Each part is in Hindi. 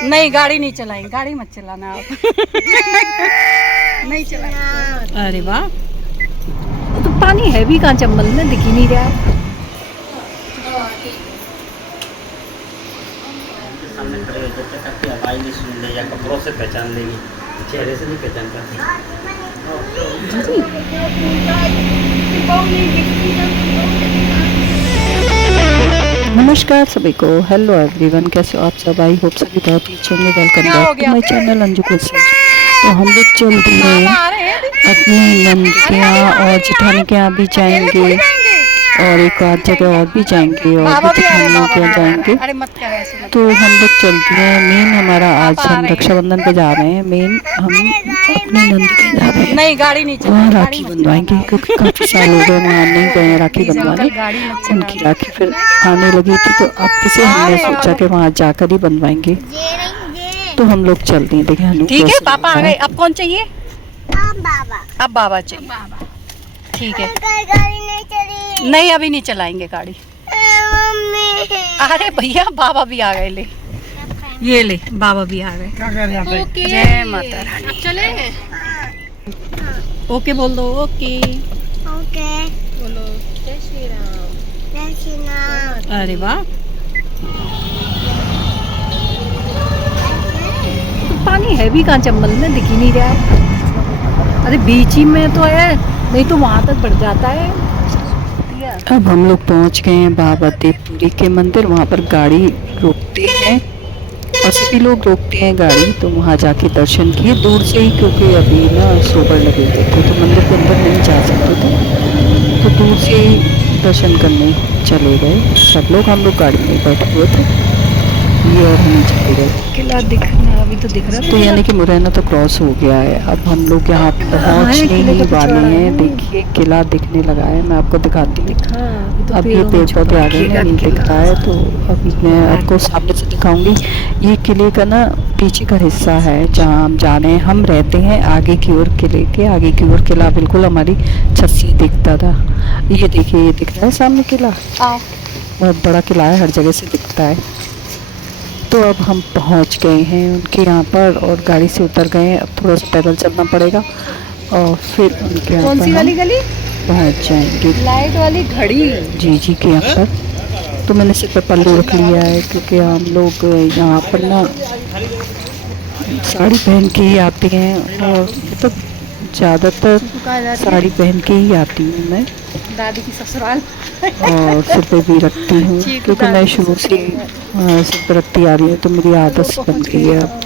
नहीं गाड़ी नहीं चलाएंगे, गाड़ी मत चलाना आप। नहीं चलाएंगे। अरे वाह, तो पानी है भी कहाँ चंबल में, दिख ही नहीं रहा है। सामने खड़े होकर ताकि आवाज़ नहीं सुन ले या कपड़ों से पहचान लेगी, चेहरे से नहीं पहचान पाती। नमस्कार सभी को, हेलो एवरीवन, कैसे हो आप सब। आई होप सभी बहुत ही अच्छे होंगे। Welcome back to my channel Anju Kulsar. तो हम लोग चल दिए अपनी नंद के यहाँ और जेठानी के यहाँ भी जाएंगे और एक आध जगह और भी जाएंगे और भी जेठानियों के यहाँ जाएंगे। तो हम लोग चल दिए हैं। मेन हमारा आज हम रक्षाबंधन पे जा रहे हैं। मेन हम अपनी नंद के जा रहे हैं, नहीं गाड़ी नहीं वहाँ राखी बंधवाएंगे क्योंकि काफ़ी साल हो गए वहाँ नहीं गए राखी बंधवाने। उनकी राखी फिर आने लगी थी तो अब से हमने सोचा कि वहाँ जाकर ही बनवाएंगे। तो हम लोग चल दिए। देखिए ठीक है, पापा आ गए। अब कौन चाहिए? अब बाबा चाहिए। ठीक है, नहीं अभी नहीं चलाएंगे गाड़ी। अरे भैया बाबा भी आ गए, ले ये ले, बाबा भी आ गए। जय माता रानी। चलेंगे? ओके बोल दो। ओके ओके बोलो। जय श्री राम। जय श्री राम। अरे वाह, तो पानी है भी कहाँ चंबल में, दिख ही नहीं रहा है। अरे बीच ही में तो है, नहीं तो वहाँ तक बढ़ जाता है। अब हम लोग पहुँच गए हैं बाबा देवपुरी के मंदिर। वहाँ पर गाड़ी रोकते हैं और सभी लोग रोकते हैं गाड़ी। तो वहाँ जाके दर्शन किए दूर से ही, क्योंकि अभी ना सोबर लगे हुए थे तो मंदिर के अंदर नहीं जा सकते थे। तो दूर से ही दर्शन करने चले गए सब लोग। हम लोग गाड़ी में बैठे हुए थे, ये और हम चले गए। किला दिखना अभी तो दिख रहा तो यानी कि मुरैना तो क्रॉस हो गया है। अब हम लोग यहाँ पहुँचने ही वाले हैं। देखिए किला दिखने लगा है, मैं आपको दिखाती हूँ। अब ये पेड़ पौधे आ गए हैं, नहीं दिख रहा है तो अभी मैं आपको सामने से दिखाऊंगी। ये किले का ना पीछे का हिस्सा है जहाँ हम जा रहे हैं। हम रहते हैं आगे की ओर, किले के आगे की ओर। किला बिल्कुल हमारी छत से दिखता था। ये देखिए, ये दिख रहा है सामने किला, बहुत बड़ा किला है, हर जगह से दिखता है। तो अब हम पहुंच गए हैं उनके यहाँ पर और गाड़ी से उतर गए हैं। अब थोड़ा सा पैदल चलना पड़ेगा और फिर उनके यहाँ कौन सी वाली गली? पहुँच जाएंगे। लाइट वाली घड़ी जी के यहाँ पर। तो मैंने सिर पर पल्लू रख लिया है क्योंकि हम लोग यहाँ पर ना साड़ी पहन के ही आते हैं और मतलब ज़्यादातर साड़ी पहन के ही आती हूँ मैं। दादी की ससुराल और सिर पे भी रखती हूँ क्योंकि मैं शुरू से सिर पे रखती आ रही हूँ तो मेरी आदत सी बन गई है अब।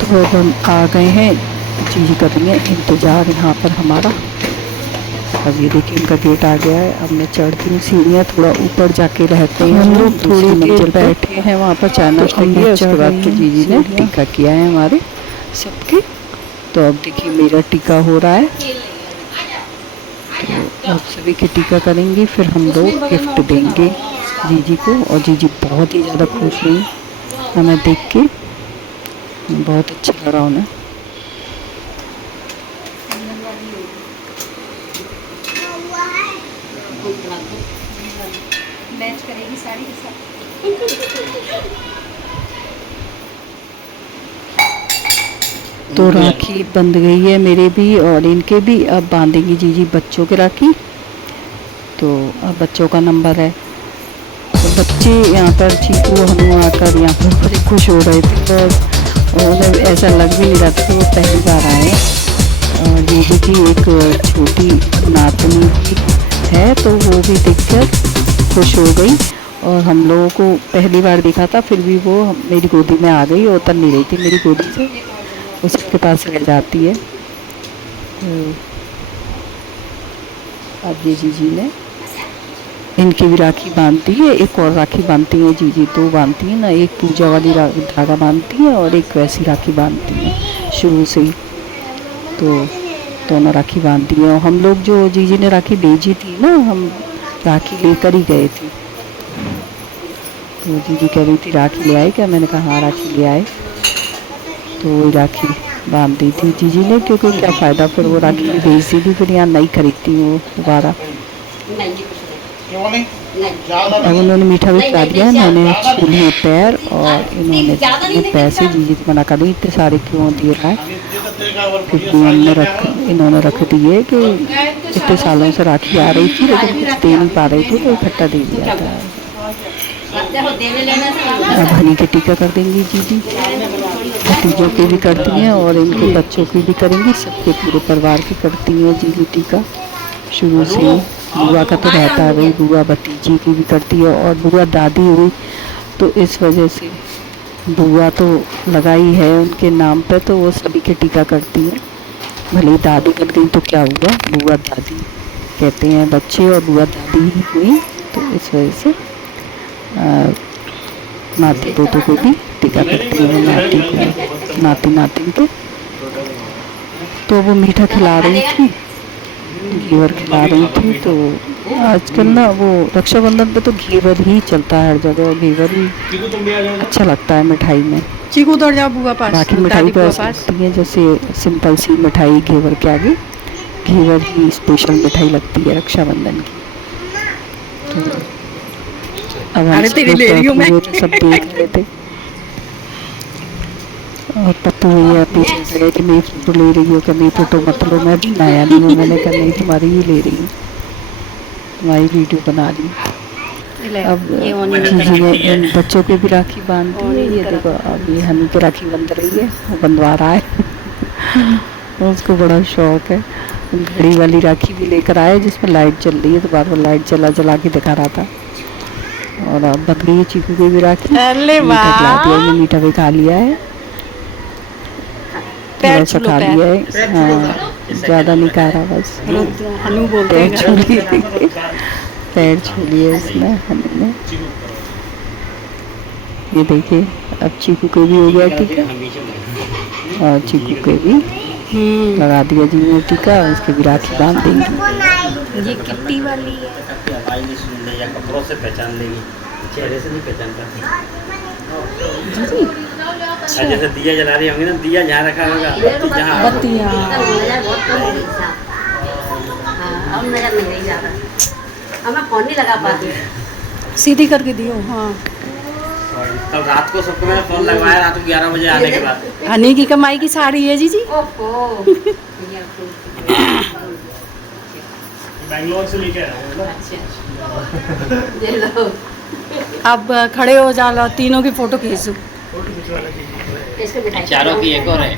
तो अब हम आ गए हैं, जी करेंगे इंतज़ार यहाँ पर हमारा। अब ये देखिए उनका गेट आ गया है। अब मैं चढ़ती हूँ सीढ़ियाँ, थोड़ा ऊपर जाके रहते हैं हम लोग। थोड़ी देर बैठे हैं वहाँ पर चाय नाश्ता किया, उसके बाद फिर जीजी ने टीका किया है हमारे सबके। तो अब देखिए मेरा टीका हो रहा है, तो अब सभी के टीका करेंगे, फिर हम लोग गिफ्ट देंगे जीजी को। और जीजी बहुत ही ज़्यादा खुश हुई हमें देख के, बहुत अच्छा लगा उन्हें। मैच करेगी साड़ी के साथ। तो राखी बंध गई है मेरे भी और इनके भी। अब बांधेंगी जीजी बच्चों के राखी। तो अब बच्चों का नंबर है। तो बच्चे यहाँ पर चीकू हनु आकर यहाँ पर बड़े खुश हो रहे थे और उन्हें ऐसा लग भी नहीं रहा था कि वो पहली बार आए। और जीजी की एक छोटी नातनी भी है तो वो भी देखकर खुश हो गई। और हम लोगों को पहली बार देखा था फिर भी वो मेरी गोदी में आ गई, उतर नहीं रही थी मेरी गोदी से, वो सबके पास रह जाती है। तो अब ये जीजी ने इनकी भी राखी बांधती है, एक और राखी बांधती है जीजी, दो बांधती है ना, एक पूजा वाली धागा बांधती है और एक वैसी राखी बांधती है शुरू से ही। तो दोनों राखी बांधती है। और हम लोग जो जीजी ने राखी भेजी थी ना, हम राखी लेकर ही गए थे। तो जीजी कह रही थी राखी ले आए क्या, मैंने कहा हाँ राखी ले आए। तो वो राखी बांध दी थी जीजी ने, क्योंकि क्या फ़ायदा, फिर वो राखी भेज दी थी, फिर यहाँ नहीं खरीदती वो दोबारा। अब उन्होंने मीठा भी खिला दिया, मैंने छू लिए पैर और इन्होंने दिए पैसे। जीजी तो मना कर दी, इतने सारे क्यों दे रहा है। फिर भी इन्होंने रख दिए कि इतने सालों से राखी आ रही थी लेकिन कुछ दे नहीं पा रही थी तो इकट्ठा दे दिया था। अब हनी के टीका कर देंगी जीजी, भतीजों के भी करती हैं और इनके बच्चों की भी करेंगी, सबके पूरे परिवार की करती हैं जीजी टीका शुरू से। बुआ का तो रहता है भाई, बुआ भतीजी की भी करती है और बुआ दादी हुई तो इस वजह से बुआ तो लगाई है उनके नाम पे, तो वो सभी के टीका करती है। भले ही दादी बन गई तो क्या हुआ, बुआ दादी कहते हैं बच्चे और बुआ दादी ही हुई, तो इस वजह से नाती पोतों को भी टीका करती है, नाती को, नाती नाती को। तो वो मीठा खिला रही थी, घेवर खिला रही थी। तो आजकल ना वो रक्षाबंधन पे तो घेवर ही चलता है हर जगह, घेवर ही अच्छा लगता है मिठाई में। चीकू उधर जाओ बुआ पास, बाकी मिठाई तो ऐसी लगती है जैसे सिंपल सी मिठाई, घेवर के आगे घेवर ही स्पेशल मिठाई लगती है रक्षाबंधन की। तो अब हम सब देख रहे थे और पप्पू भैया पीछे रहे कि मेरी फोटो ले रही हो, कि मेरी फोटो मतलब मैं भी नया नहीं हूँ। मैंने कहा नहीं तुम्हारी ही ले रही हूँ, तुम्हारी वीडियो बना रही हूँ। अब जीजी ने इन बच्चों के भी राखी बांध दी है, ये देखो अब ये हनी की राखी बंध रही है, वो बंधवा रहा है उसको बड़ा शौक है। घड़ी वाली राखी भी लेकर आए जिसमें लाइट चल रही है, तो बार बार लाइट जला जला के दिखा रहा था। और अब बंध गई है चीकू की भी राखी, मीठा खिला दिया, मीठा भी खा लिया है, थोड़ा सा खा लिया है, हाँ ज़्यादा नहीं खा रहा बस, पैर छू लिए, पैर छू लिए इसने हनी ने। ये देखिए अब चीकू के भी हो गया टीका और चीकू के भी लगा दिया जी ने टीका, उसके भी राखी बांध देंगी। ये किट्टी वाली है, या कपड़ों से पहचान लेगी, चेहरे से नहीं पहचान पाती। जैसे दिया जला रही होंगी ना, दिया जहाँ रखा होगा बत्ती फोन नहीं लगा पाती, सीधी करके दियो। हाँ कल रात को सबको मैंने फोन लगवाया, रात को 11 बजे आने के बाद। हनी की कमाई की साड़ी है जीजी, बैंगलोर से लेके आया हूँ। अब खड़े हो जाओ, तीनों की फोटो खींचो, चारों की एक और है।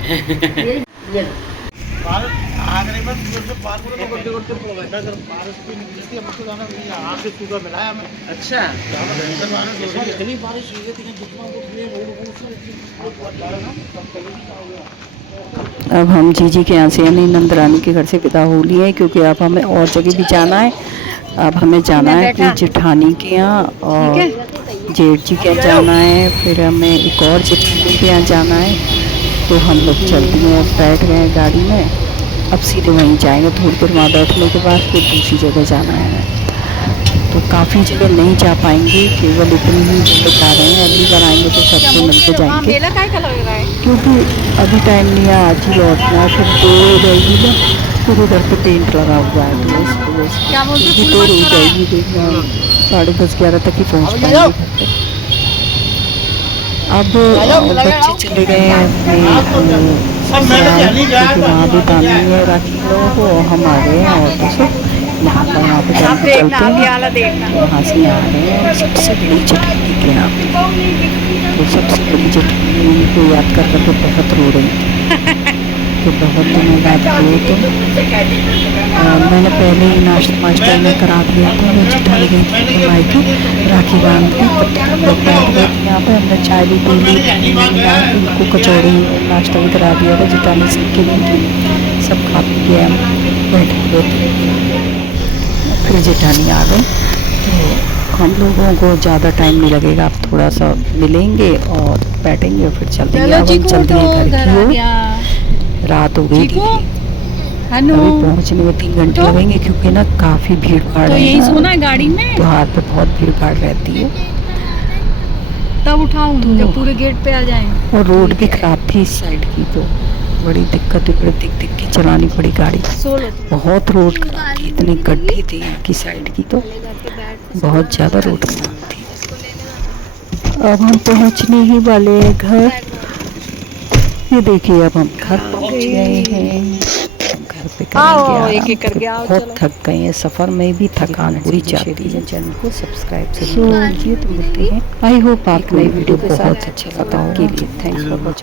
अच्छा इतनी बारिश हुई अब हम जीजी के यहाँ से यानी नंदरानी के घर से विदा हो लिए, क्योंकि अब हमें और जगह भी जाना है। अब हमें जाना है अपनी जेठानी के यहाँ और जेठ जी के यहाँ जाना है, फिर हमें एक और जेठानी के यहाँ जाना है। तो हम लोग चलते हैं, बैठ गए हैं गाड़ी में, अब सीधे वहीं जाएंगे। थोड़ी देर वहाँ बैठने के बाद फिर दूसरी जगह जाना है। तो काफ़ी जगह नहीं जा पाएंगे, केवल इतनी ही जगह जा रहे हैं। अगली बार आएंगे तो सबसे मिलकर जाएंगे, क्योंकि अभी टाइम नहीं है, आज ही लौटना है, फिर देर हो जाएगी ना, फिर उधर पे टेंट लगा हुआ है तो इस वजह से देर हो जाएगी। देखना 10:30-11 तक ही पहुँच पाएंगे घर पे। अब बच्चे चले गए हैं अपने क्योंकि वहाँ भी पानी है राखी लोगों को, हम आ गए हैं और तो यहाँ पे चलते हैं, यहाँ से आ रहे हैं सबसे बड़ी जेठानी के यहाँ पे। तो सबसे बड़ी जेठानी उनको याद कर करके बहुत रो रही थी कि बहुत दिनों बाद हुए। तो मैंने पहले ही नाश्ता में करा दिया था, मैं जेठानी गई थी माई की राखी बांध दी, तब तक हम लोग बैठ गए थे यहाँ पे, हमने चाय भी पी ली, उनको कचौड़ी नाश्ता भी करा दिया था जेठानी से के लिए, सब खा पी के हम बैठ गए थे। फिर जेठानी आ गई, तो हम लोगों को ज़्यादा टाइम नहीं लगेगा, अब थोड़ा सा मिलेंगे और बैठेंगे और फिर चल देंगे। अब हम चल देंगे घर की, रात हो गई थी, अभी पहुंचने में 3 घंटे लगेंगे, क्योंकि ना काफ़ी भीड़ भाड़ तो है, यही सोना है गाड़ी में, त्योहार पे बहुत भीड़ भाड़ रहती है। तब उठाऊं जब पूरे गेट पे आ जाएं। और रोड भी ख़राब थी इस साइड की, तो बड़ी दिक्कत दिख के चलानी पड़ी गाड़ी। बहुत रोड खराब थी, इतनी गड्ढी थी की साइड की तो बहुत ज़्यादा रोड खराब थी। अब हम पहुंचने ही वाले हैं घर। ये देखिए अब हम घर पहुंच गए हैं। घर पे करेंगे आराम। बहुत थक गए हैं, सफ़र में भी थकान हुई जाती है। चैनल को सब्सक्राइब जरूर कीजिए। तो मिलते हैं। आई होप आप नई वीडियो बहुत अच्छा लगा। Thanks for watching.